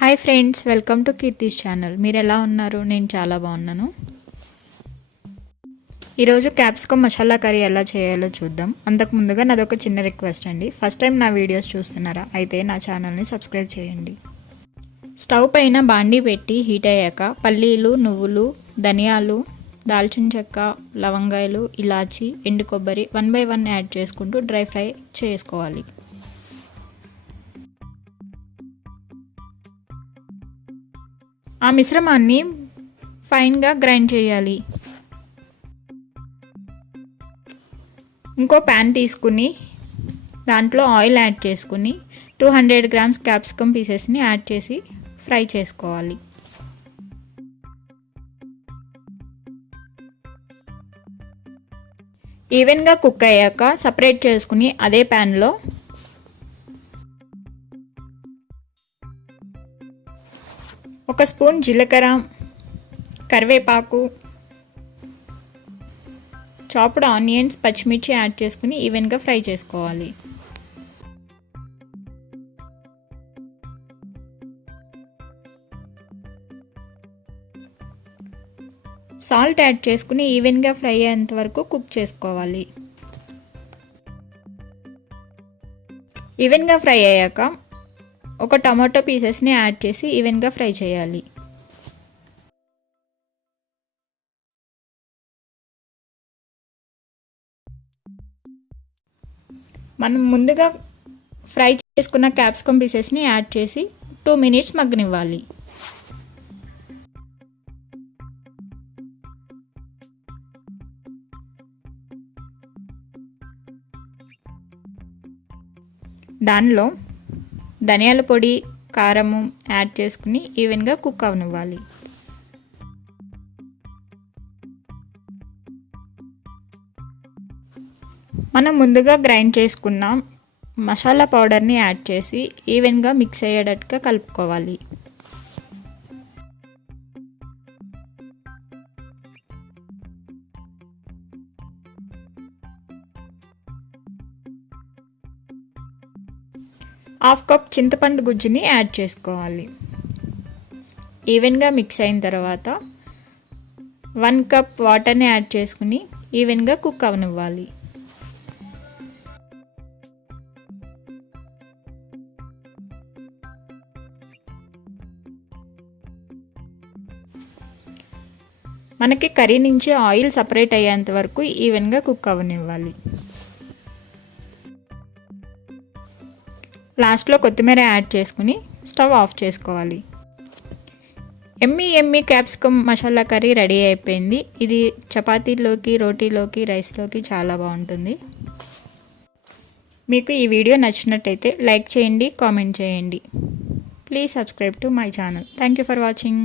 Hi friends, welcome to Keerthi's channel. మీరు ఎలా ఉన్నారు? నేను చాలా బాగున్నాను. ఈరోజు క్యాప్సికమ్ మసాలా కర్రీ ఎలా చేయాలో చూద్దాం. అంతకు ముందుగా నాదొక చిన్న రిక్వెస్ట్ అండి. ఫస్ట్ టైం నా వీడియోస్ చూస్తున్నారా? అయితే నా ఛానల్ని సబ్స్క్రైబ్ చేయండి. స్టవ్ పైన బాండీ పెట్టి హీట్ అయ్యాక పల్లీలు, నువ్వులు, ధనియాలు, దాల్చిన చెక్క, లవంగాయలు, ఇలాచి, ఎండు కొబ్బరి 1 by 1 యాడ్ చేసుకుంటూ డ్రై ఫ్రై చేసుకోవాలి. ఆ మిశ్రమాన్ని ఫైన్గా గ్రైండ్ చేయాలి. ఇంకో ప్యాన్ తీసుకుని దాంట్లో ఆయిల్ యాడ్ చేసుకుని 200 grams క్యాప్సికమ్ పీసెస్ని యాడ్ చేసి ఫ్రై చేసుకోవాలి. ఈవెన్గా కుక్ అయ్యాక సపరేట్ చేసుకుని అదే ప్యాన్లో ఒక స్పూన్ జీలకర్ర, కరివేపాకు, చాప్డ్ ఆనియన్స్, పచ్చిమిర్చి యాడ్ చేసుకుని ఈవెన్గా ఫ్రై చేసుకోవాలి. సాల్ట్ యాడ్ చేసుకుని ఈవెన్గా ఫ్రై అయ్యేంత వరకు కుక్ చేసుకోవాలి. ఈవెన్గా ఫ్రై అయ్యాక ఒక టమాటో పీసెస్ని యాడ్ చేసి ఈవెన్గా ఫ్రై చేయాలి. మనం ముందుగా ఫ్రై చేసుకున్న క్యాప్సికమ్ పీసెస్ని యాడ్ చేసి 2 minutes మగ్గనివ్వాలి. దానిలో ధనియాల పొడి, కారము యాడ్ చేసుకుని ఈవెన్గా కుక్ అవనివ్వాలి. మనం ముందుగా గ్రైండ్ చేసుకున్న మసాలా పౌడర్ని యాడ్ చేసి ఈవెన్గా మిక్స్ అయ్యేటట్టుగా కలుపుకోవాలి. హాఫ్ కప్ చింతపండు గుజ్జుని యాడ్ చేసుకోవాలి. ఈవెన్గా మిక్స్ అయిన తర్వాత 1 cup వాటర్ని యాడ్ చేసుకుని ఈవెన్గా కుక్ అవనివ్వాలి. మనకి కర్రీ నుంచి ఆయిల్ సపరేట్ అయ్యేంత వరకు ఈవెన్గా కుక్ అవనివ్వాలి. లాస్ట్లో కొత్తిమీర యాడ్ చేసుకుని స్టవ్ ఆఫ్ చేసుకోవాలి. Emmy capsicum masala curry ready అయిపోయింది. ఇది చపాతీలోకి, రోటీలోకి, రైస్లోకి చాలా బాగుంటుంది. మీకు ఈ వీడియో నచ్చినట్టయితే లైక్ చేయండి, కామెంట్ చేయండి. Please subscribe to my channel. Thank you for watching.